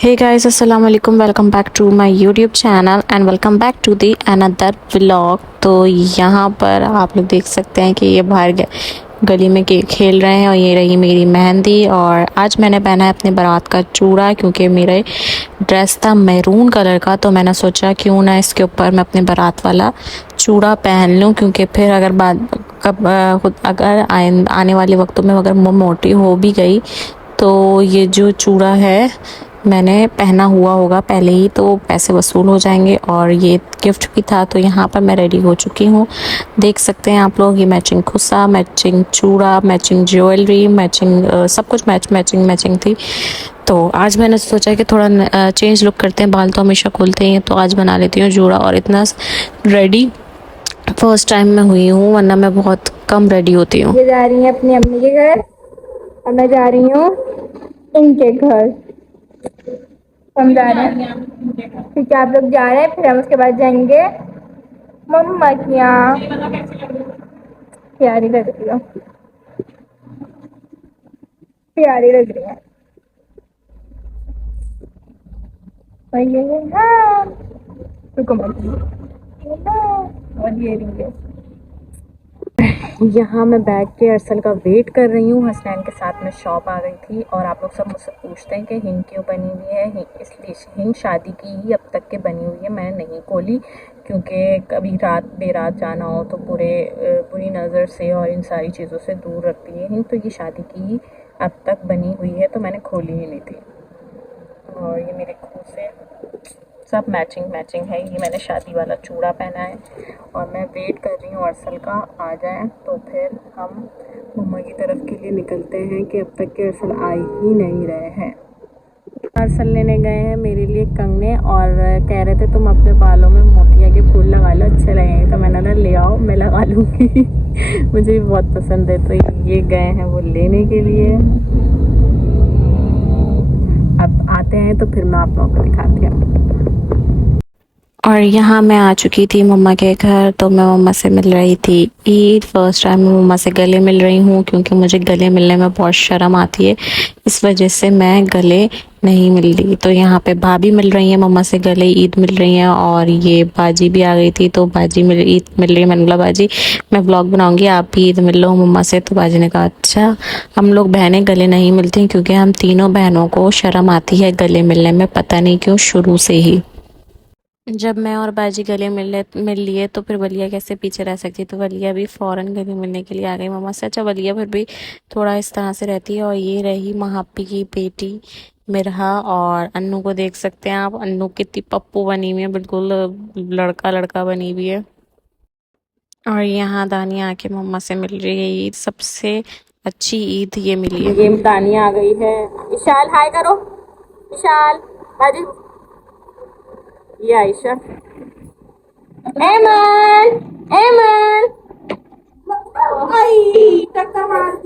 Hey guys, assalamu alaikum. Welcome back to my YouTube channel and welcome back to the another vlog. तो यहाँ पर आप लोग देख सकते हैं कि ये बाहर गली में खेल रहे हैं और ये रही मेरी मेहंदी। और आज मैंने पहना है अपने बारात का चूड़ा, क्योंकि मेरे ड्रेस था मैरून कलर का, तो मैंने सोचा क्यों ना इसके ऊपर मैं अपने बारात वाला चूड़ा पहन लूँ, क्योंकि फिर अगर अगर आने वाले वक्तों में अगर मोटी हो भी गई तो ये जो चूड़ा है मैंने पहना हुआ होगा पहले ही, तो पैसे वसूल हो जाएंगे। और ये गिफ्ट भी था, तो यहाँ पर मैं रेडी हो चुकी हूँ। देख सकते हैं आप लोग, ये मैचिंग खुस्सा, मैचिंग चूड़ा, मैचिंग ज्वेलरी, मैचिंग सब कुछ मैचिंग थी। तो आज मैंने सोचा कि थोड़ा चेंज लुक करते हैं, बाल तो हमेशा खोलते हैं, तो आज बना लेती हूँ जूड़ा। और इतना रेडी फर्स्ट टाइम मैं हुई हूँ, वरना मैं बहुत कम रेडी होती हूँ। ये जा रही है अपनी अम्मी के घर और मैं जा रही हूँ इनके घर। हम जा रहे हैं, ठीक है, आप लोग जा रहे हैं, फिर हम उसके बाद जाएंगे मम्मा की यहाँ। प्यारी लग रही हो, प्यारी लग रही है। और ये हाँ, रुको मत, और ये रही है। यहाँ मैं बैठ के अरसल का वेट कर रही हूँ। हसनैन के साथ में शॉप आ गई थी और आप लोग सब मुझसे पूछते हैं कि हिंग क्यों बनी हुई है। इसलिए हिंग शादी की ही अब तक के बनी हुई है, मैंने नहीं खोली, क्योंकि कभी रात बेरात जाना हो तो बुरी नज़र से और इन सारी चीज़ों से दूर रखती है हिंग। तो ये शादी की ही अब तक बनी हुई है, तो मैंने खोली ही नहीं थी। और ये मेरे खूह से सब मैचिंग है। ये मैंने शादी वाला चूड़ा पहना है और मैं वेट कर रही हूँ अरसल का आ जाए, तो फिर हम मम्मा की तरफ के लिए निकलते हैं कि अब तक के अरसल आ ही नहीं रहे हैं। अरसल लेने गए हैं मेरे लिए कंगने और कह रहे थे तुम अपने बालों में मोतिया के फूल लगा लो, अच्छे लगेंगे। तो मैंने कहा ले आओ, मैं लगा लूँगी मुझे भी बहुत पसंद है। तो ये गए हैं वो लेने के लिए। अब आते हैं तो फिर मैं आप लोगों को दिखाती हूँ। और यहाँ मैं आ चुकी थी मम्मा के घर, तो मैं मम्मा से मिल रही थी ईद। फर्स्ट टाइम मैं मम्मा से गले मिल रही हूँ, क्योंकि मुझे गले मिलने में बहुत शर्म आती है, इस वजह से मैं गले नहीं मिल रही। तो यहाँ पे भाभी मिल रही है मम्मा से गले, ईद मिल रही है। और ये बाजी भी आ गई थी, तो बाजी ईद मिल रही है। मैंने बोला बाजी मैं ब्लॉग बनाऊंगी, आप भी ईद मिल लो मम्मा से। तो बाजी ने कहा अच्छा। हम लोग बहनें गले नहीं मिलती, क्योंकि हम तीनों बहनों को शर्म आती है गले मिलने में, पता नहीं क्यों, शुरू से ही। जब मैं और बाजी गले मिल लिए, तो फिर वलिया कैसे पीछे रह सकती। तो वलिया भी फ़ौरन गले मिलने के लिए आ गई मम्मा से। अच्छा, वलिया फिर भी थोड़ा इस तरह से रहती है। और ये रही महापी की बेटी मिरहा, और अन्नू को देख सकते हैं आप, अन्नू कितनी पप्पू बनी हुई है, बिल्कुल लड़का लड़का बनी हुई है। और यहाँ दानिया आके मम्मा से मिल रही है। ईद सबसे अच्छी ईद ये मिली है। ये दानिया आ गई है। विशाल हाय करो, विशाल बाजी, ये आयशा, एमन एमन,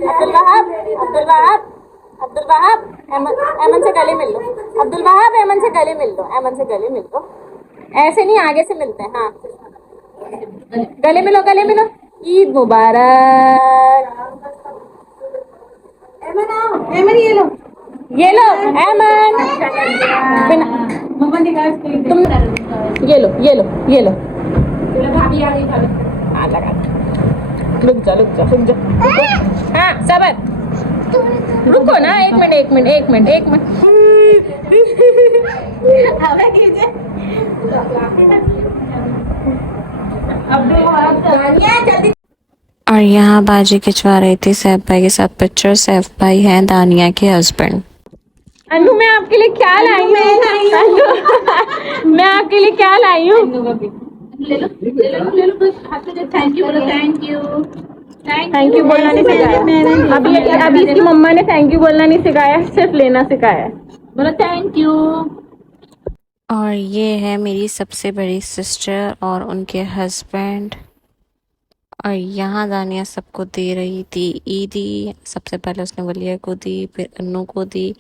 अब्दुल वहाब, अब्दुल वहाब, अब्दुल वहाब, एमन से गले मिल लो। अब्दुल वहाब एमन से गले मिल लो, एमन से गले मिल लो। ऐसे नहीं, आगे से मिलते हैं। हाँ, गले मिलो, गले मिलो। ईद मुबारक। एमन आओ, एमन ये लो, ये लो एमन। बिना तुम ये लो, ये लो, ये लो। भाभी आ गई, भाभी हाँ लगा। रुक जा रुक जा रुक जा, हाँ सबर, रुको ना, एक मिनट एक मिनट एक मिनट एक मिनट। और यहाँ बाजी खिंचवा रही थी सैफ भाई के साथ पिक्चर। सैफ भाई हैं दानिया के हस्बैंड। अन्नू मैं आपके लिए क्या लाई हूँ, मैं आपके लिए क्या लाई हूँ। थैंक यू बोलो, थैंक यू बोलना नहीं सिखाया अभी इसकी मम्मा ने। थैंक यू बोलना नहीं सिखाया, सिर्फ लेना सिखाया। बोलो थैंक यू। और ये है मेरी सबसे बड़ी सिस्टर और उनके हस्बैंड। और यहाँ दानिया सबको दे रही थी ईदी। सबसे पहले उसने वलिया को दी, फिर अन्नू को दी,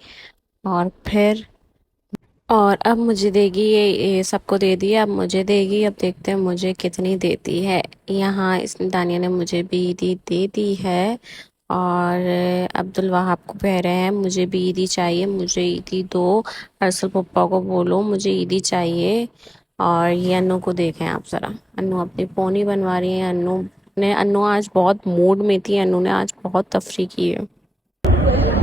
और अब मुझे देगी। ये सबको दे दिया, अब मुझे देगी। अब देखते हैं मुझे कितनी देती है। यहाँ इस दानिया ने मुझे भी ईदी दे दी है। और अब्दुल वहाब को कह रहे हैं मुझे भी ईदी चाहिए, मुझे ईदी दो। अरसल पप्पा को बोलो मुझे ईदी चाहिए। और ये अन्नू को देखें आप ज़रा, अन्नू अपनी पोनी बनवा रही है। अन्नू आज बहुत मूड में थी, अन्नू ने आज बहुत तफरी की है।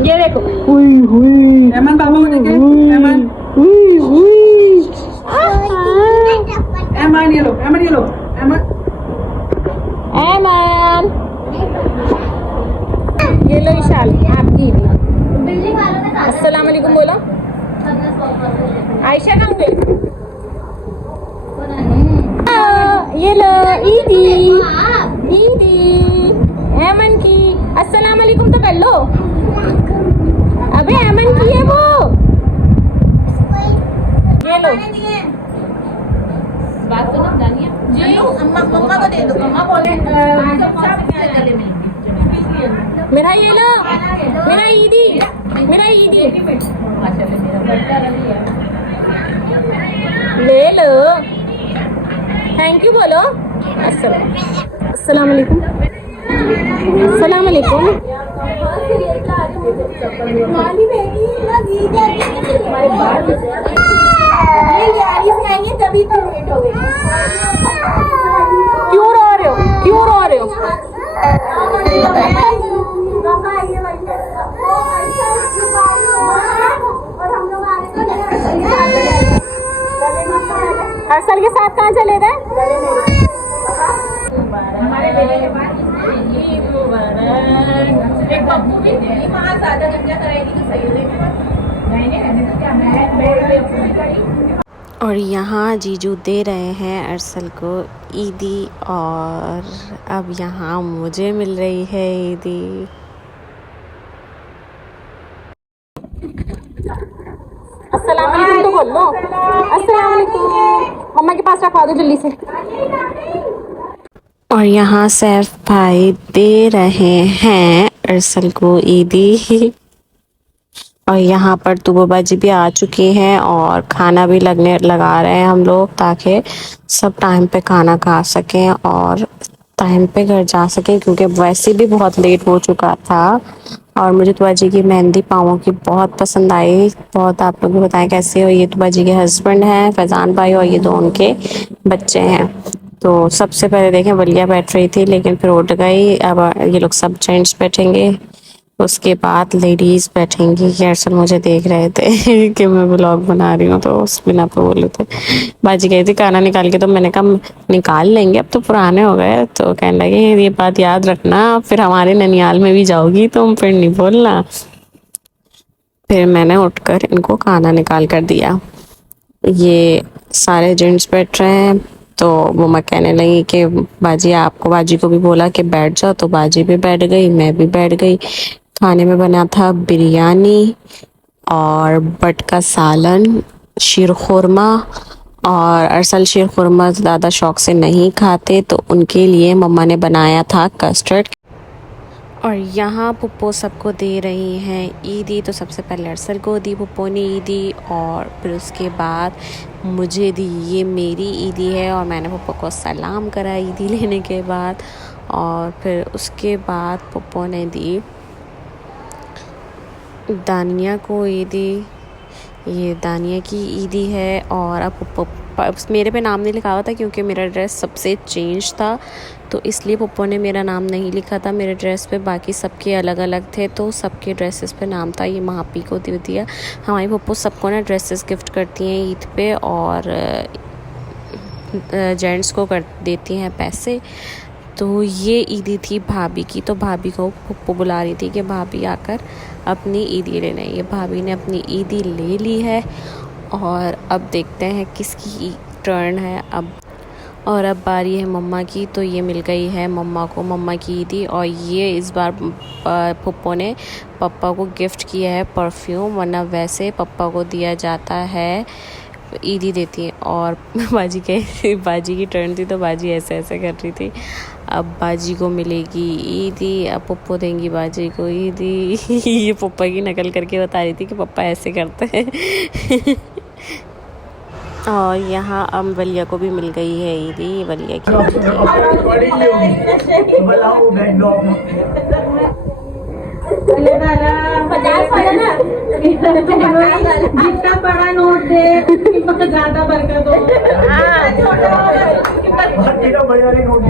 ये देखो हुई हुई एमन पापा को देखे, एमन हुई हुई एमन ये लो, एमन ये लो, एमन एमन ये लो विशाल आपकी ईदी। अस्सलाम वालेकुम बोलो। आयशा कहाँ गई? ये लो ईदी, ईदी एमन की। अस्सलाम वालेकुम तो कर लो। अबे एमन की है वो। ये लो। बात सुनो दानिया जी, अम्मा मम्मा को दे दो। मम्मा बोले मेरा ये लो, मेरा ईदी, मेरा ईदी ले लो। थैंक यू बोलो। अस्सलाम वालेकुम, अस्सलाम वालेकुम। क्यों रो रहे हो, क्यों रो रहे हो? अरसल के साथ कहाँ चले गए? एक बब्बू भी नहीं वहाँ ज्यादा जंगला करेगी तो सही हो और यहाँ जीजू दे रहे हैं अरसल को ईदी, और अब यहाँ मुझे मिल रही है ईदी। अस्सलाम वालेकुम तो बोल लो। अस्सलाम वालेकुम। मम्मा के पास रखवा दो जल्दी से। और यहाँ सैफ भाई दे रहे हैं अरसल को ईदी। और यहाँ पर तो बाबा जी भी आ चुके हैं और खाना भी लगा रहे हैं हम लोग, ताकि सब टाइम पे खाना खा सकें और टाइम पे घर जा सकें, क्योंकि वैसे भी बहुत लेट हो चुका था। और मुझे तुबा जी की मेहंदी पाँवों की बहुत पसंद आई। बहुत आप लोग भी बताएं कैसे हो। ये तुबा जी के हस्बैंड हैं फैज़ान भाई, और ये दो उनके बच्चे हैं। तो सबसे पहले देखें वलिया बैठ रही थी, लेकिन फिर उठ गई। अब ये लोग सब जेंट्स बैठेंगे, उसके बाद लेडीज बैठेंगी। कि अरसल मुझे देख रहे थे कि मैं व्लॉग बना रही हूँ, तो उस बिना पे बोले थे। बाजी कही थी खाना निकाल के, तो मैंने कहा निकाल लेंगे, अब तो पुराने हो गए। तो कहने लगे ये बात याद रखना, फिर हमारे ननियाल में भी जाओगी तुम, फिर नहीं बोलना। फिर मैंने उठकर इनको खाना निकाल कर दिया। ये सारे जेंट्स बैठ रहे हैं, तो मम्मा कहने लगी कि बाजी को भी बोला कि बैठ जाओ, तो बाजी भी बैठ गई, मैं भी बैठ गई। खाने में बना था बिरयानी और बट का सालन, शीर खुरमा। और अरसल शीर खुरमा ज़्यादा शौक से नहीं खाते, तो उनके लिए मम्मा ने बनाया था कस्टर्ड। और यहाँ पुप्पो सबको दे रही हैं ईदी। तो सबसे पहले अरसल को दी पुप्पो ने ईदी, और फिर उसके बाद मुझे दी। ये मेरी ईदी है और मैंने पुप्पो को सलाम करा ईदी लेने के बाद। और फिर उसके बाद पुप्पो ने दी दानिया को ईदी। ये दानिया की ईदी है। और अब मेरे पे नाम नहीं लिखा हुआ था, क्योंकि मेरा ड्रेस सबसे चेंज था, तो इसलिए पप्पो ने मेरा नाम नहीं लिखा था मेरे ड्रेस पे। बाकी सबके अलग अलग थे, तो सबके ड्रेसेस पे नाम था। ये महापी को दे दिया। हमारी पप्पो सबको ना ड्रेसेस गिफ्ट करती हैं ईद पे, और जेंट्स को कर देती हैं पैसे। तो ये ईदी थी भाभी की, तो भाभी को पप्पो बुला रही थी कि भाभी आकर अपनी ईदी ले लें। ये भाभी ने अपनी ईदी ले ली है, और अब देखते हैं किसकी टर्न है अब। और अब बारी है मम्मा की, तो ये मिल गई है मम्मा को मम्मा की ईदी। और ये इस बार पप्पो ने पप्पा को गिफ्ट किया है परफ्यूम, वरना वैसे पप्पा को दिया जाता है, ईदी देती है। और बाजी की टर्न थी, तो बाजी ऐसे ऐसे कर रही थी। अब बाजी को मिलेगी ईदी, अब पप्पो देंगी बाजी को ईदी। ये पप्पा की नकल करके बता रही थी कि पप्पा ऐसे करते हैं। और यहाँ अब वलिया को भी मिल गई है ईदी, वलिया की। 50 वाला ना जितना बड़ा नोट दे ज्यादा बरकत हो। बड़े वाले नोट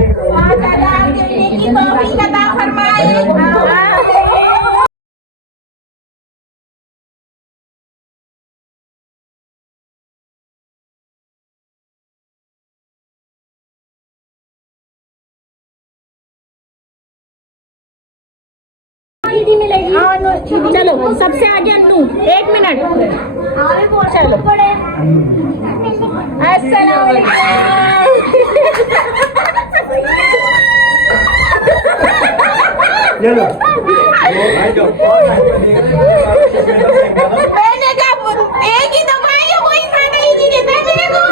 चलो सबसे आगे अन्नू 1 मिनट। चलो अस्सलाम मैंने कहा एक ही दबाई है वही खाना ही नहीं देता मेरे को।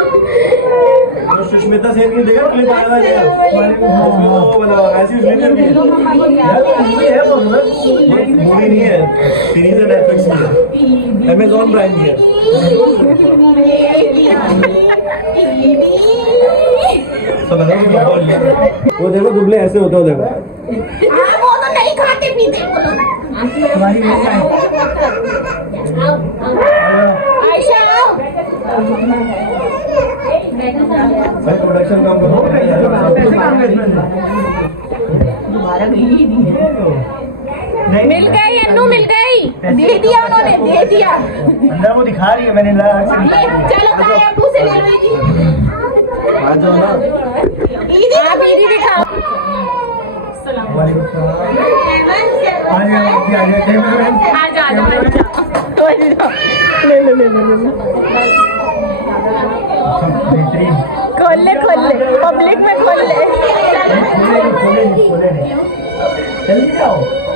सुष्मिता सेन की देखा क्लिप आया था क्या? ऐसी फिल्म की है मूवी नहीं है, सीरीज है, नेटफ्लिक्स की है, अमेज़न प्राइम की है। वो देखो दुबले ऐसे होता है, देखो वो तो नहीं खाते पीते हमारी आयशा आओ। प्रोडक्शन काम करो। मिल गई अन्नू मिल गई, दे दिया उन्होंने, दे दिया। अंदर वो दिखा रही है, मैंने चलो भाई अबू से ले लो जी। दीदी दिखाओ। खोल ले पब्लिक में खोल ले।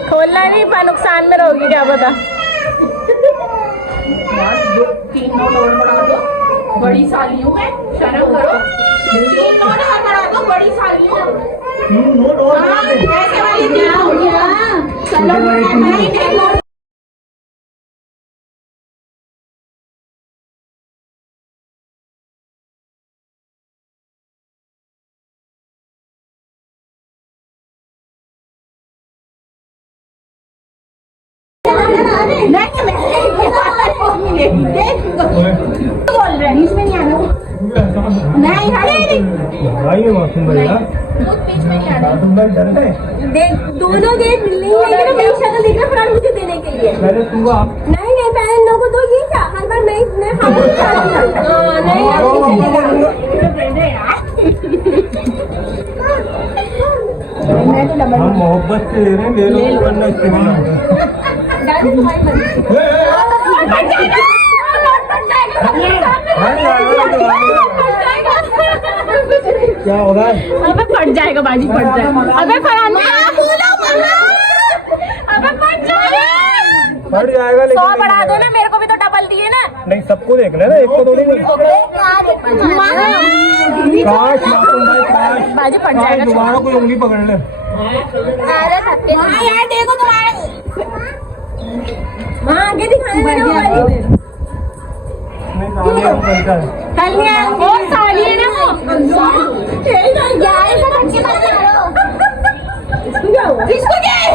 खोलना नहीं पा, नुकसान में रहोगी क्या पता। 3 नोट और बढ़ा दो, बड़ी सालियों में शर्म करो। 3 नोट और बढ़ा दो, बड़ी सालियों। 3 नोट और ऐसे वाली क्या हो गया? चलो बोल रहे हैं इसमें नहीं आना। नहीं भाई में मासूम भैया देख दोनों देख मिलनी है, लेकिन मेरी शक्ल देखना फ्रेंड मुझे देने के लिए। पहले तू आप नहीं पहले इन लोगों को दो, ये क्या हर बार मैं खाना चाहती हूँ। नहीं हम मोहब्बत से ले रहे हैं, ले लो वरना इस्तेमाल होगा। क्या हो रहा है? अबे फट जाएगा बाजी, फट जाएगा। अबे फरान अबे फट जाएगा। फट जाएगा लेकिन 100 बढ़ा दो ना, मेरे को भी तो डबल दिए ना। नहीं, सबको देख लेना, एक को थोड़ी नहीं। काश मासूम भाई, काश बाजी फट काश जाएगा। दोबारा कोई उंगली पकड़ ले। यार देखो तुम्हारा वहाँ आगे दिखाने में ना वाली। नहीं, सामने वो करता है। वो साली है ना वो। किसको क्या है?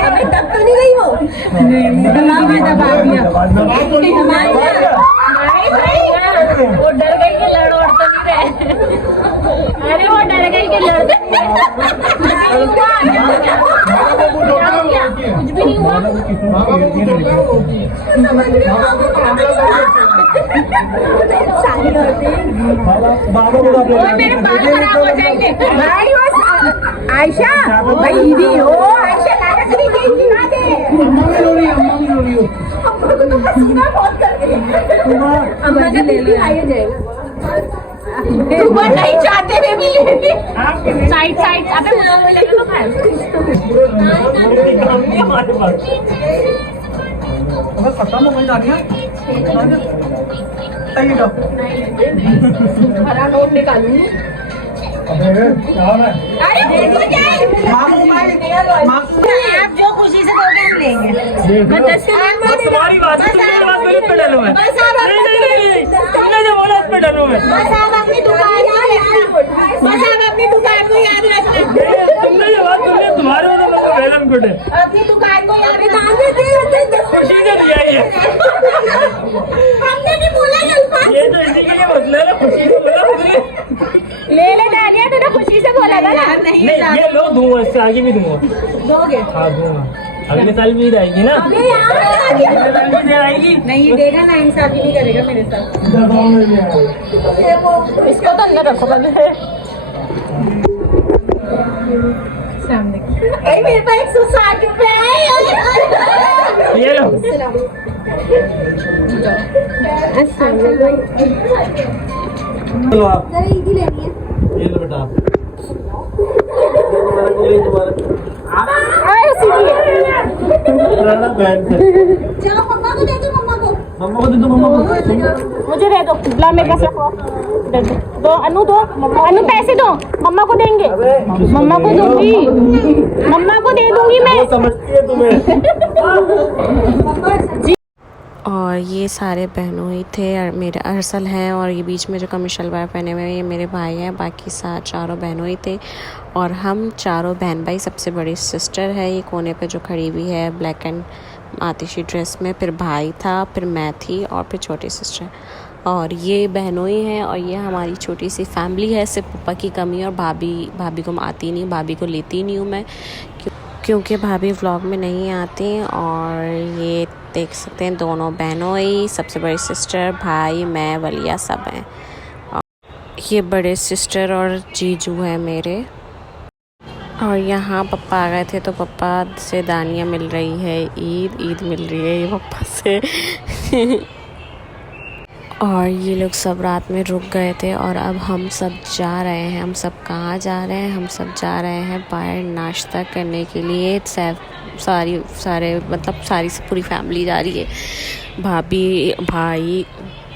अभी तक तो नहीं गई हो। वो डर गई कि लड़ और तो नहीं रहे। अरे वो डर गई कि लड़ कुछ भी नहीं हुआ। मेरे बाल खराब हो जाएंगे भाई। आयशा भाई दीदी हो, आयशा लाना नहीं दिखा दे। अम्मा जी ले लो, आइए जाएगा। सुबह नहीं चाहते वे भी ले ली। साइड साइड अबे लेके लो खाए। खत्म हो गई दानिया। हरा नोट निकालूंगी। अरे देखो क्या है? आप जो खुशी से दोगे हम लेंगे। तुम्हारी बात है, तुम्हारी बात मेरे पे डालो है। बस आप नहीं, तुमने जो बोला हॉस्पिटल हूँ मैं। बस आप अपनी दुकान को बस आप अपनी दुकान को याद रखना। तुमने ये बात सुनी, तुम्हारे वाला लोग वेल एंड गुड है। अपनी दुकान को याद रखना। खुशी से दिया ये, हमने नहीं बोला ये अल्फाज। ये तो इसी के लिए मसला है, खुशी से बोला तुमने। ले ले दानिया, तूने खुशी से बोला था ना। नहीं ये लो, दूंगा, इससे आगे भी दूंगा। दोगे? हाँ दूंगा, अगले साल भी आएगी ना, अगले साल भी आएगी। नहीं देगा ना, इंसाफी नहीं करेगा मेरे साथ। इसको तो अंदर रखो पहले। सामने मेरे पास 160 रुपए है। ये लो, चलो आप जरा इजी लेनी है। ये लो बेटा। चलो मम्मा को दे दो, मम्मा को। मम्मा को दे दो, मम्मा को। मुझे दे दो, ला मेरे पास रखो। दे दो, दो अनु दो, अनु पैसे दो, मम्मा को देंगे, मम्मा को दूंगी, मम्मा को दे दूंगी मैं। वो समझती है तुम्हें। और ये सारे बहनों ही थे और मेरे अरसल हैं, और ये बीच में जो कमी शलवार पहने हुए हैं ये मेरे भाई हैं। बाकी चारों बहनों ही थे और हम चारों बहन भाई। सबसे बड़ी सिस्टर है ये कोने पे जो खड़ी हुई है ब्लैक एंड आतिशी ड्रेस में, फिर भाई था, फिर मैं थी और फिर छोटी सिस्टर। और ये बहनों ही हैं और ये हमारी छोटी सी फैमिली है। सिर्फ पापा की कमी, और भाभी को आती नहीं, भाभी को लेती नहीं हूँ मैं क्योंकि भाभी व्लॉग में नहीं आती। और ये देख सकते हैं दोनों बहनों ही, सबसे बड़ी सिस्टर, भाई, मैं, वलिया सब हैं। और ये बड़े सिस्टर और जीजू है मेरे। और यहाँ पप्पा आ गए थे तो पप्पा से दानिया मिल रही है, ईद मिल रही है ये पप्पा से। और ये लोग सब रात में रुक गए थे और अब हम सब जा रहे हैं। हम सब कहाँ जा रहे हैं? हम सब जा रहे हैं बाहर नाश्ता करने के लिए। सारी पूरी फैमिली जा रही है, भाभी, भाई,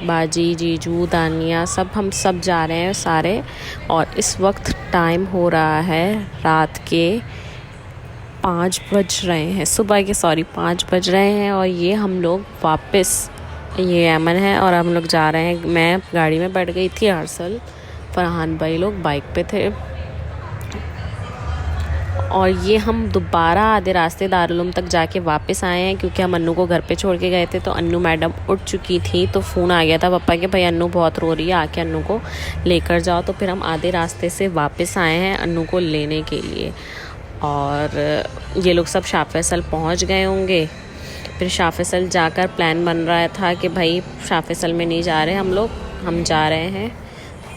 बाजी, जीजू, दानिया, हम सब जा रहे हैं सारे। और इस वक्त टाइम हो रहा है रात के 5 बज रहे हैं, सुबह के 5 बज रहे हैं। और ये हम लोग वापस, ये अमन है और हम लोग जा रहे हैं। मैं गाड़ी में बैठ गई थी, अरसल, फरहान भाई लोग बाइक पे थे। और ये हम दोबारा आधे रास्ते दारुल तक जाके वापस आए हैं क्योंकि हम अन्नू को घर पे छोड़ के गए थे। तो अन्नू मैडम उठ चुकी थी तो फ़ोन आ गया था पापा के, भाई अन्नू बहुत रो रही है, आके अन्नू को लेकर जाओ। तो फिर हम आधे रास्ते से वापस आए हैं अन्नू को लेने के लिए। और ये लोग सब शाह फैसल पहुँच गए होंगे। फिर शाह फैसल जाकर प्लान बन रहा था कि भाई शाह फैसल में नहीं जा रहे हम लोग, हम जा रहे हैं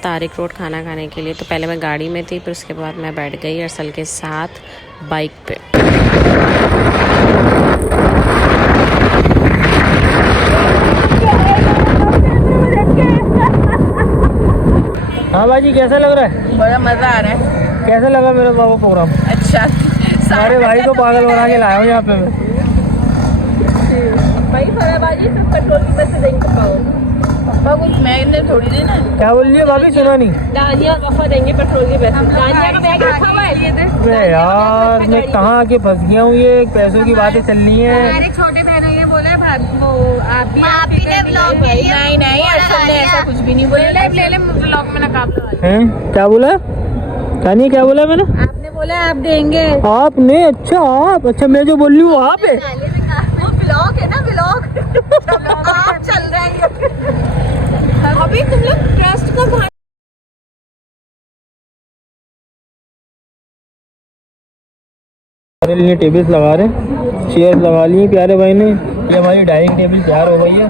तारिक रोड खाना खाने के लिए। तो पहले मैं गाड़ी में थी, फिर उसके बाद मैं बैठ गई अरसल के साथ बाइक पे। हाँ बाजी, कैसा लग रहा है? बड़ा मजा आ रहा है। कैसा लगा मेरा बाबा प्रोग्राम? अच्छा, सारे भाई को पागल बना के लाया हूँ यहाँ पे मैं। भाई फराबाजी सब पेट्रोल की पैसे देंगे पापा कुछ, मैंने थोड़ी देना। क्या बोल रही है भाभी? सुना नहीं। दानिया और वफा देंगे पेट्रोल के पैसे। दानिया का बैग रखा हुआ है। अरे यार, मैं कहाँ आके फंस गया हूँ, ये पैसों की बातें चल रही है। हमारे छोटे बहनों ने बोला वो आप भी नहीं नहीं, असल में ऐसा कुछ भी नहीं बोला। ले ले ब्लॉग में नकाब लगा। हैं? क्या बोला? नहीं, क्या बोला मैंने? आपने बोला आप देंगे। आपने? अच्छा आप, अच्छा मैं जो बोल रही हूँ आप है। वो ब्लॉग है ना, ब्लॉग आप चल रहे हैं अभी। तुम लोग ट्रस्ट का हमारे लिए टेबल्स लगा रहे हैं, चेयर्स लगा लिए प्यारे भाई ने। ये हमारी डाइनिंग टेबल तैयार हो गई है।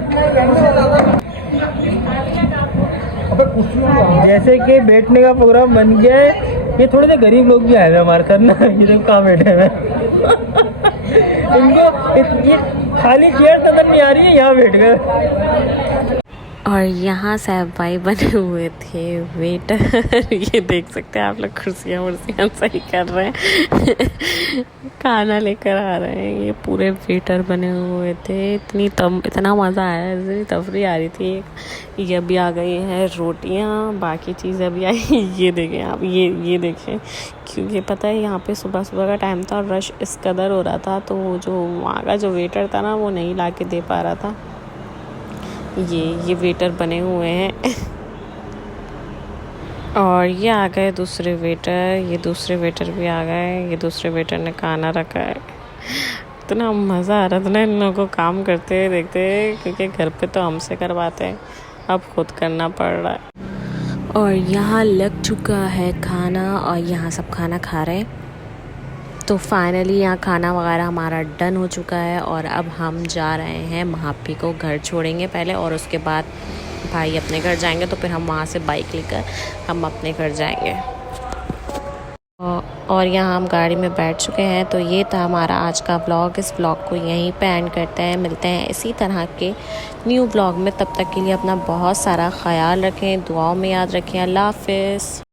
जैसे कि बैठने का प्रोग्राम बन गया है। ये थोड़े से गरीब लोग भी आए हैं हमारे साथ ना, ये देखो कहाँ बैठे हैं। इनको ये खाली चेयर नजर नहीं आ रही है, यहाँ बैठ गए। और यहाँ सैफ भाई बने हुए थे वेटर। ये देख सकते हैं आप लोग, कुर्सियाँ वर्सियाँ सही कर रहे हैं, खाना लेकर आ रहे हैं। ये पूरे वेटर बने हुए थे। इतना मज़ा आया, इतनी तफरी आ रही थी। ये अभी आ गई हैं रोटियाँ, बाकी चीज़ें अभी आई। ये देखें आप, ये देखें, क्योंकि पता है यहाँ पे सुबह का टाइम था और रश इस कदर हो रहा था, तो जो वहाँ का जो वेटर था ना वो नहीं ला के दे पा रहा था। ये वेटर बने हुए हैं। और ये आ गए दूसरे वेटर, ये दूसरे वेटर भी आ गए। ये दूसरे वेटर ने खाना रखा है। इतना मज़ा आ रहा था ना इन लोगों को काम करते हुए देखते, क्योंकि घर पे तो हमसे करवाते हैं, अब खुद करना पड़ रहा है। और यहाँ लग चुका है खाना और यहाँ सब खाना खा रहे हैं। तो फाइनली यहाँ खाना वगैरह हमारा डन हो चुका है और अब हम जा रहे हैं महापी को घर छोड़ेंगे पहले, और उसके बाद भाई अपने घर जाएंगे। तो फिर हम वहाँ से बाइक लेकर हम अपने घर जाएंगे। और यहाँ हम गाड़ी में बैठ चुके हैं। तो ये था हमारा आज का व्लॉग। इस व्लॉग को यहीं पे एंड करते हैं। मिलते हैं इसी तरह के न्यू व्लॉग में। तब तक के लिए अपना बहुत सारा ख्याल रखें, दुआओं में याद रखें। अल्लाह हाफ़िज़।